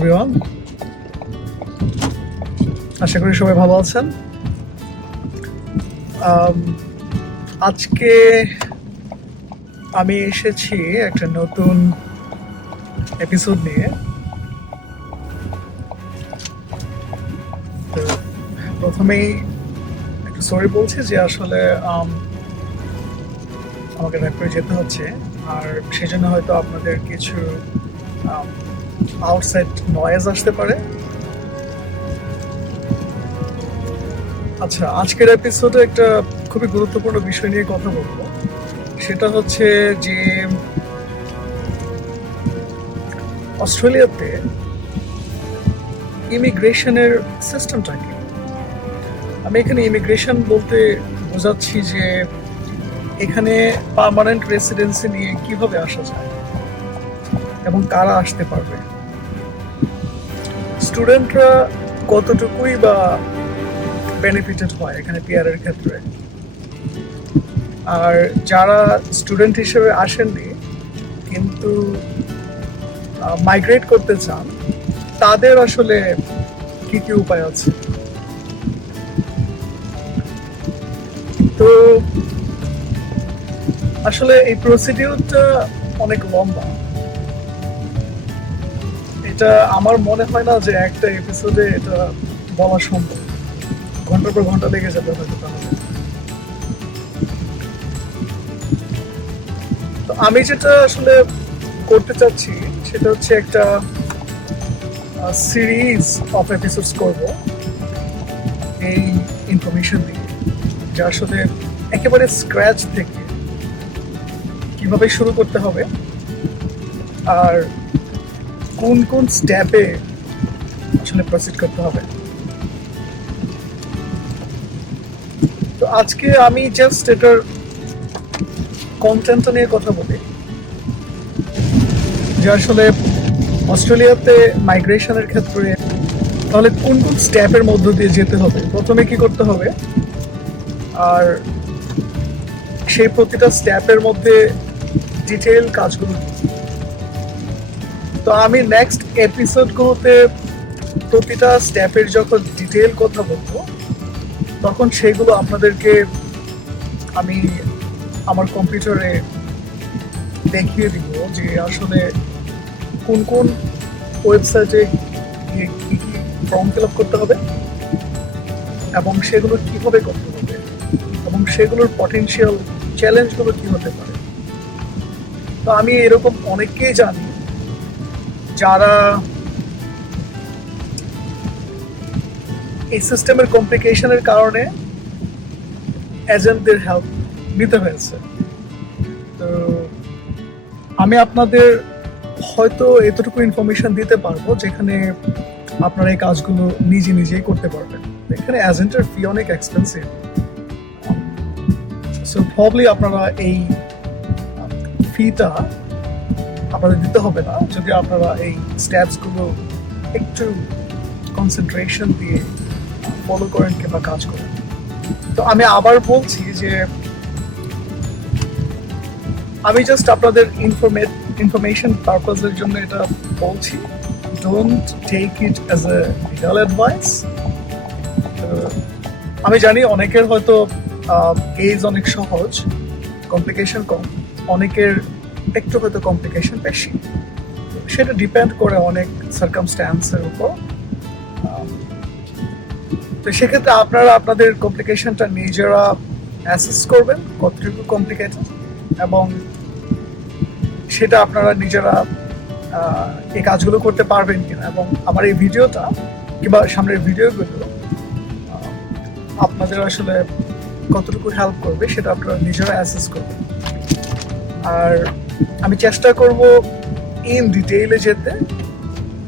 Everyone, আশা করি সবাই ভালো আছেন। আজকে আমি এসেছি একটা নতুন এপিসোড নিয়ে। তো প্রথমেই একটু সরি বলছি যে আসলে আমাকে ব্যাক করে যেতে হচ্ছে, আর সেজন্য হয়তো আপনাদের কিছু আউটসাইড নয়েজ আসতে পারে। আচ্ছা, আজকের এপিসোডে একটা খুবই গুরুত্বপূর্ণ বিষয় নিয়ে কথা বলবো। সেটা হচ্ছে যে অস্ট্রেলিয়াতে ইমিগ্রেশনের সিস্টেমটা কি। আমি এখানে ইমিগ্রেশন বলতে বোঝাচ্ছি যে এখানে পার্মানেন্ট রেসিডেন্সি নিয়ে কিভাবে আসা যায় এবং কারা আসতে পারবে, স্টুডেন্টরা কতটুকুই বা বেনিফিটেড হয় এখানে পিআরের ক্ষেত্রে, আর যারা স্টুডেন্ট হিসেবে আসেননি কিন্তু মাইগ্রেট করতে চান তাদের আসলে কি কি উপায় আছে। তো আসলে এই প্রসিডিউরটা অনেক লম্বা। এটা আমার মনে হয় না যে একটা এপিসোডে এটা বলা সম্ভব, ঘন্টার পর ঘন্টা লেগে যাবে হয়তো। তাহলে তো আমি যেটা আসলে করতে চাচ্ছি সেটা হচ্ছে একটা সিরিজ অফ এপিসোডস করব এই ইনফরমেশন দিয়ে, যা আসলে একেবারে স্ক্র্যাচ থেকে কিভাবে শুরু করতে হবে আর কোন কোন স্টেপে আসলে প্রসিড করতে হবে। তো আজকে আমি জাস্ট এটার কন্টেন্টটা নিয়ে কথা বলি, যে আসলে অস্ট্রেলিয়াতে মাইগ্রেশনের ক্ষেত্রে তাহলে কোন কোন স্টেপের মধ্য দিয়ে যেতে হবে, প্রথমে কি করতে হবে, আর সেই প্রতিটা স্টেপের মধ্যে ডিটেইল কাজগুলো। তো আমি নেক্সট এপিসোডগুলোতে প্রতিটা স্টেপের যখন ডিটেইল কথা বলবো তখন সেগুলো আপনাদেরকে আমি আমার কম্পিউটারে দেখিয়ে দিব যে আসলে কোন কোন ওয়েবসাইটে গিয়ে কী কী ফর্ম ফিল আপ করতে হবে এবং সেগুলো কীভাবে করতে হবে এবং সেগুলোর পটেনশিয়াল চ্যালেঞ্জগুলো কী হতে পারে। তো আমি এরকম অনেককেই জানি যারা এই সিস্টেমের কমপ্লিকেশনের কারণে এজেন্টদের হেল্প নিতে হয়েছে। তো আমি আপনাদের হয়তো এতটুকু ইনফরমেশন দিতে পারবো যেখানে আপনারা এই কাজগুলো নিজেই করতে পারবেন। এখানে এজেন্টের ফি অনেক এক্সপেন্সিভ, সো প্রবলি আপনারা এই ফিটা আপনাদের দিতে হবে না যদি আপনারা এই স্টেপসগুলো একটু কনসেন্ট্রেশন দিয়ে ফলো করেন কিংবা কাজ করেন। তো আমি আবার বলছি যে আমি জাস্ট আপনাদের ইনফরমেশন পারপাসের জন্য এটা বলছি। Don't take it as a legal advice. আমি জানি অনেকের হয়তো কেস অনেক সহজ, কমপ্লিকেশন কম, অনেকের একটু হয়তো কমপ্লিকেশন বেশি। সেটা ডিপেন্ড করে অনেক সার্কামস্ট্যান্সের উপর। তো সেক্ষেত্রে আপনারা আপনাদের কমপ্লিকেশনটা নিজেরা অ্যাসেস করবেন কতটুকু কমপ্লিকেটেড, এবং সেটা আপনারা নিজেরা এই কাজগুলো করতে পারবেন কিনা, এবং আমার এই ভিডিওটা কিংবা সামনের ভিডিওগুলো আপনাদের আসলে কতটুকু হেল্প করবে সেটা আপনারা নিজেরা অ্যাসেস করবেন। আর আমি চেষ্টা করব ইন ডিটেইলে যেতে,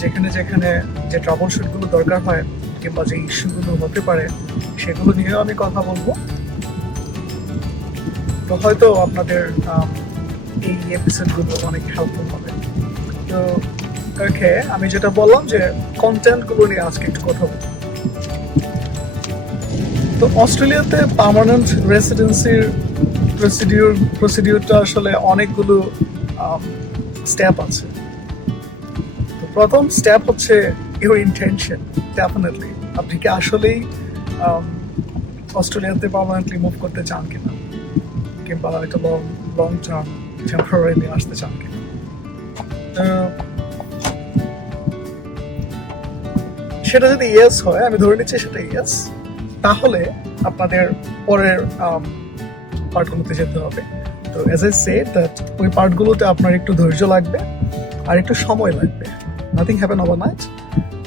যেখানে যেখানে যে ট্রাবল শুটগুলো দরকার হয় কিংবা যে ইস্যুগুলো হতে পারে সেগুলো নিয়েও আমি কথা বলবো। তো হয়তো আপনাদের এই এপিসোডগুলো অনেক হেল্পফুল হবে। তো ওকে, আমি যেটা বললাম যে কন্টেন্টগুলো নিয়ে আজকে একটু কথা বলবো। তো অস্ট্রেলিয়াতে পার্মানেন্ট রেসিডেন্সির প্রসিডিউরটা আসলে অনেকগুলো স্টেপ আছে। তো প্রথম স্টেপ হচ্ছে ইউর ইন্টেনশন। ডেফিনেটলি আপনি কি আসলেই অস্ট্রেলিয়াতে পার্মানেন্টলি মুভ করতে চান কিনা, কিংবা হয়তো লং টার্ম টেম্পোরারিলি আসতে চান কিনা। সেটা যদি ইয়েস হয়, আমি ধরে নিচ্ছি সেটা ইয়েস, তাহলে আপনাদের পরের পার্টগুলোতে যেতে হবে। তো অ্যাজ আই সেড দ্যাট ওই পার্টগুলোতে আপনার একটু ধৈর্য লাগবে আর একটু সময় লাগবে, নাথিং হ্যাপেন ওভারনাইট।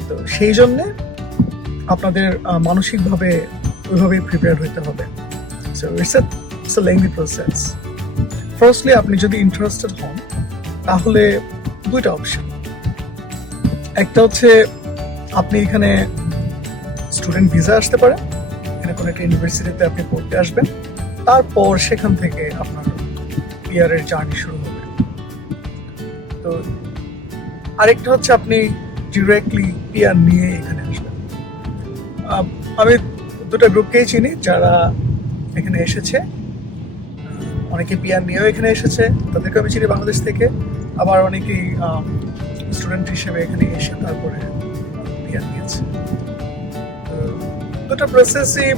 তো সেই জন্যে আপনাদের মানসিকভাবে ওইভাবেই প্রিপেয়ার হতে হবে। So it's a lengthy process. Firstly আপনি যদি ইন্টারেস্টেড হন তাহলে দুইটা অপশন। একটা হচ্ছে আপনি এখানে স্টুডেন্ট ভিসা আসতে পারেন, এখানে কোনো একটা ইউনিভার্সিটিতে আপনি পড়তে আসবেন, তারপর সেখান থেকে আপনার পিআরের জার্নি শুরু হবে। তো আরেকটা হচ্ছে আপনি ডিরেক্টলি পিআর নিয়ে এখানে আসবেন। আমি দুটো গ্রুপকেই চিনি যারা এখানে এসেছে, অনেকে পিআর নিয়েও এখানে এসেছে, তাদেরকে আমি চিনি বাংলাদেশ থেকে, আবার অনেকেই স্টুডেন্ট হিসেবে এখানে এসে তারপরে পিআর নিয়েছে। দুটো প্রসেসই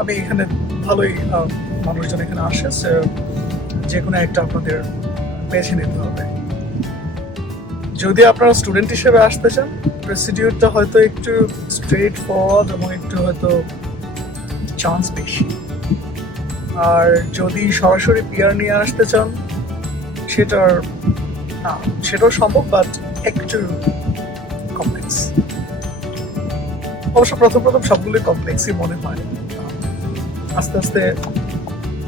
আমি এখানে ভালোই মানুষজন এখানে আসে, যে কোনো একটা আপনাদের বেছে নিতে হবে। যদি আপনারা স্টুডেন্ট হিসেবে আসতে চান, প্রসিডিউরটা হয়তো একটু স্ট্রেট ফরওয়ার্ড এবং একটু হয়তো চান্স বেশি। আর যদি সরাসরি পিআর নিয়ে আসতে চান, সেটাও সম্ভব, বাট একটু কমপ্লেক্স। অবশ্য প্রথম সবগুলোই কমপ্লেক্সই মনে হয়। আস্তে আস্তে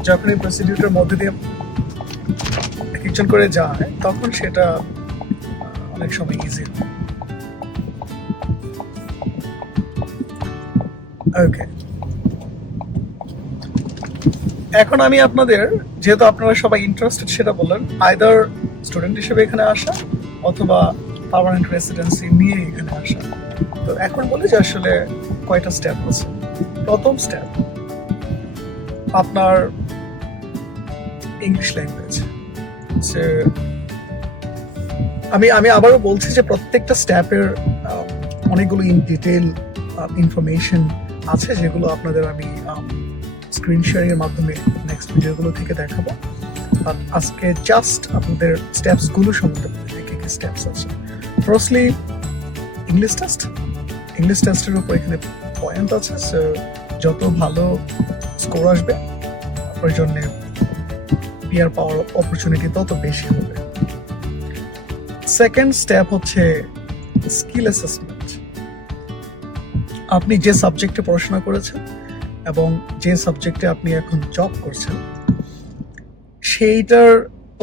যখন এই প্রসিডিউরের মধ্যে দিয়ে একজন করে যায়, তখন সেটা অনেক সময় ইজি হয়। ওকে, এখন আমি আপনাদের, যেহেতু আপনারা সবাই ইন্টারেস্টেড সেটা বললেন, আইদার স্টুডেন্ট হিসেবে এখানে আসা অথবা পার্মানেন্ট রেসিডেন্সি নিয়ে এখানে আসা। তো এখন বলি যে আসলে কয়টা স্টেপ আছে। প্রথম স্টেপ আপনার ইংলিশ ল্যাঙ্গুয়েজ। আমি আবারও বলছি যে প্রত্যেকটা স্টেপের অনেকগুলো ইন ডিটেল ইনফরমেশন আছে, যেগুলো আপনাদের আমি স্ক্রিন শেয়ারিংয়ের মাধ্যমে নেক্সট ভিডিওগুলো থেকে দেখাবো। বাট আজকে জাস্ট আপনাদের স্টেপসগুলো সম্বন্ধে কি কি স্টেপস আছে। ফার্স্টলি ইংলিশ টেস্টের উপর এখানে পয়েন্ট আছে। সো যত ভালো স্কোর আসবে আপনার জন্য পিআর পাওয়ার অপরচুনিটি তত বেশি হবে। সেকেন্ড স্টেপ হচ্ছে স্কিল অ্যাসেসমেন্ট। আপনি যে সাবজেক্টে পড়াশোনা করেছেন এবং যে সাবজেক্টে আপনি এখন জব করছেন, সেইটার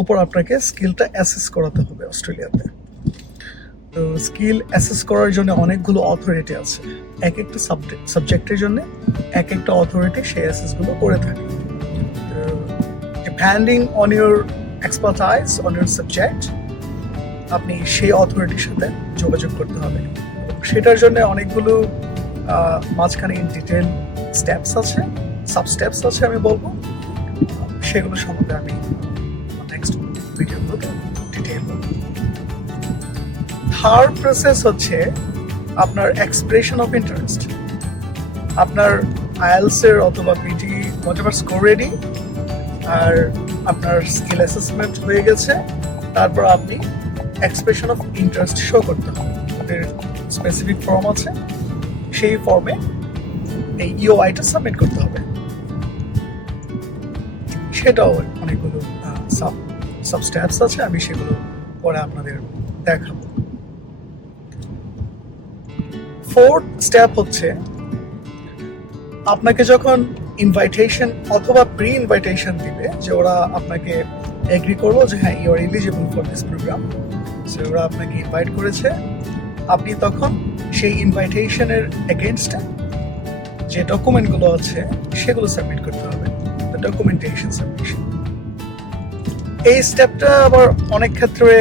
উপর আপনাকে স্কিলটা অ্যাসেস করাতে হবে অস্ট্রেলিয়াতে। তো স্কিল অ্যাসেস করার জন্য অনেকগুলো অথরিটি আছে। এক একটা সাবজেক্টের জন্য এক একটা অথরিটি সেই অ্যাসেসগুলো করে থাকে। Depending on your expertise on your subject, আপনি সেই অথরিটির সাথে যোগাযোগ করতে হবে। সেটার জন্য অনেকগুলো মাঝখানে ইন ডিটেল স্টেপস আছে, সাব স্টেপস আছে, আমি বলবো সেগুলো সম্বন্ধে আমি নেক্সট ভিডিওগুলোতে ডিটেল বলবো। থার্ড প্রসেস হচ্ছে আপনার এক্সপ্রেশন অফ ইন্টারেস্ট। আপনার আইএলস এর অথবা পিটি হোয়াটএভার স্কোর রেডি, আর আপনার স্কিল অ্যাসেসমেন্ট হয়ে গেছে, তারপর আপনি এক্সপ্রেশন অফ ইন্টারেস্ট শো করতে হবে। ওদের স্পেসিফিক ফর্ম আছে, সেই ফর্মে এই ইওআইটা সাবমিট করতে হবে। সেটাও অনেকগুলো সাব স্টেপস আছে, আমি সেগুলো পরে আপনাদের দেখাবো। ফোর্থ স্টেপ হচ্ছে আপনাকে যখন ইনভাইটেশন অথবা প্রি ইনভাইটেশন দিবে, যে ওরা আপনাকে এগ্রি করলো যে হ্যাঁ you are eligible for this program, so ওরা আপনাকে ইনভাইট করেছে, আপনি তখন সেই ইনভাইটেশনের এগেনস্টে যে ডকুমেন্টগুলো আছে সেগুলো সাবমিট করতে হবে, ডকুমেন্টেশন সাবমিশন। এই স্টেপটা আবার অনেক ক্ষেত্রে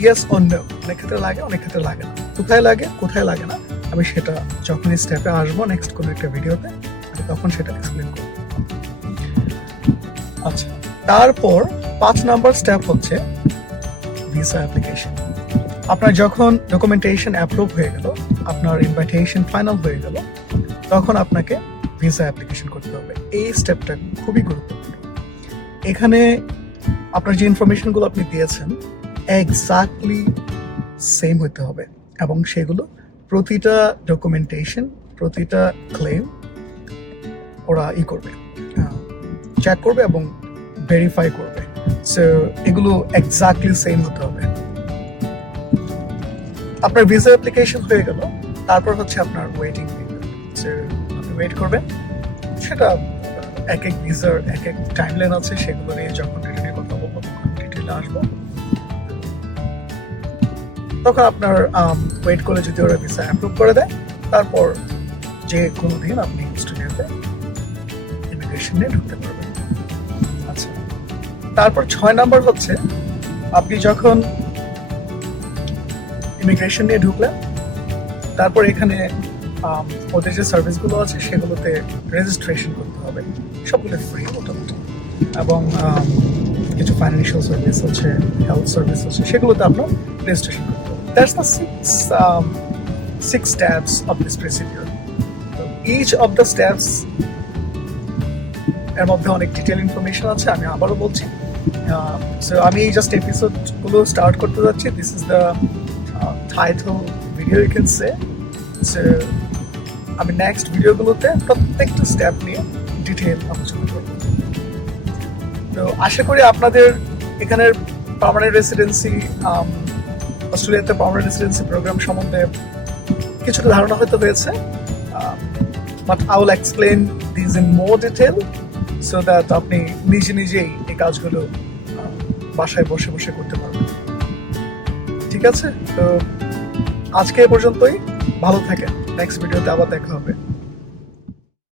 ইয়েস অর নো, অনেক ক্ষেত্রে লাগে, অনেক ক্ষেত্রে লাগে না। কোথায় লাগে কোথায় লাগে না আমি সেটা যখন এই স্টেপে আসবো নেক্সট কোনো একটা ভিডিওতে, আমি তখন সেটা এক্সপ্লেন করব। আচ্ছা, তারপর 5 নাম্বার স্টেপ হচ্ছে ভিসা অ্যাপ্লিকেশন। আপনার যখন ডকুমেন্টেশন অ্যাপ্রুভ হয়ে গেল, আপনার ইনভাইটেশন ফাইনাল হয়ে গেল, তখন আপনাকে ভিসা অ্যাপ্লিকেশন করতে হবে। এই স্টেপটা খুবই গুরুত্বপূর্ণ। এখানে আপনার যে ইনফরমেশনগুলো আপনি দিয়েছেন এক্স্যাক্টলি সেম হতে হবে, এবং সেগুলো প্রতিটা ডকুমেন্টেশন, প্রতিটা ক্লেম ওরা করবে, চেক করবে এবং ভেরিফাই করবে। সো এগুলো এক্স্যাক্টলি সেম হতে হবে। আপনার ভিসা অ্যাপ্লিকেশন হয়ে গেল, তারপর হচ্ছে আপনার ওয়েটিং পিরিয়ড। সো আপনি ওয়েট করবেন। সেটা এক এক ভিসার এক এক টাইমলাইন আছে, সেগুলো নিয়ে যখন ডিটেলে কথা বলবো তখন ডিটেলে আসবো। তখন আপনার ওয়েট করে যদি ওরা ভিসা অ্যাপ্রুভ করে দেয়, তারপর যে কোনো দিন আপনি অস্ট্রেলিয়াতে ইমিগ্রেশন নিয়ে ঢুকতে পারবেন। আচ্ছা, তারপর 6 নাম্বার হচ্ছে আপনি যখন ইমিগ্রেশন নিয়ে ঢুকলেন, তারপর এখানে ওদের যে সার্ভিসগুলো আছে সেগুলোতে রেজিস্ট্রেশন করতে হবে। সবগুলো ফ্রি মোটামুটি, এবং কিছু ফাইন্যান্সিয়াল সার্ভিস আছে, হেলথ সার্ভিস আছে, সেগুলোতে আপনার রেজিস্ট্রেশন করতে হবে। That's the six steps of this procedure. So each of the steps এর মধ্যে অনেক ডিটেল ইনফরমেশন আছে, আমি আবারও বলছি। সো আমি জাস্ট এপিসোডগুলো স্টার্ট করতে যাচ্ছি। This is the title video, you can say. So আমি নেক্সট ভিডিওগুলোতে প্রত্যেকটা স্টেপ নিয়ে ডিটেল আলোচনা করব। তো আশা করি আপনাদের এখানের পার্মানেন্ট রেসিডেন্সি, অস্ট্রেলিয়াতে পার্মানেন্ট রেসিডেন্সি প্রোগ্রাম সম্বন্ধে কিছুটা ধারণা হয়তো হয়েছে, but I will explain this in more detail so that আপনি নিজে নিজেই এই কাজগুলো বাসায় বসে বসে করতে পারবেন। ঠিক আছে, তো আজকে এ পর্যন্তই। ভালো থাকেন, নেক্সট ভিডিওতে আবার দেখা হবে।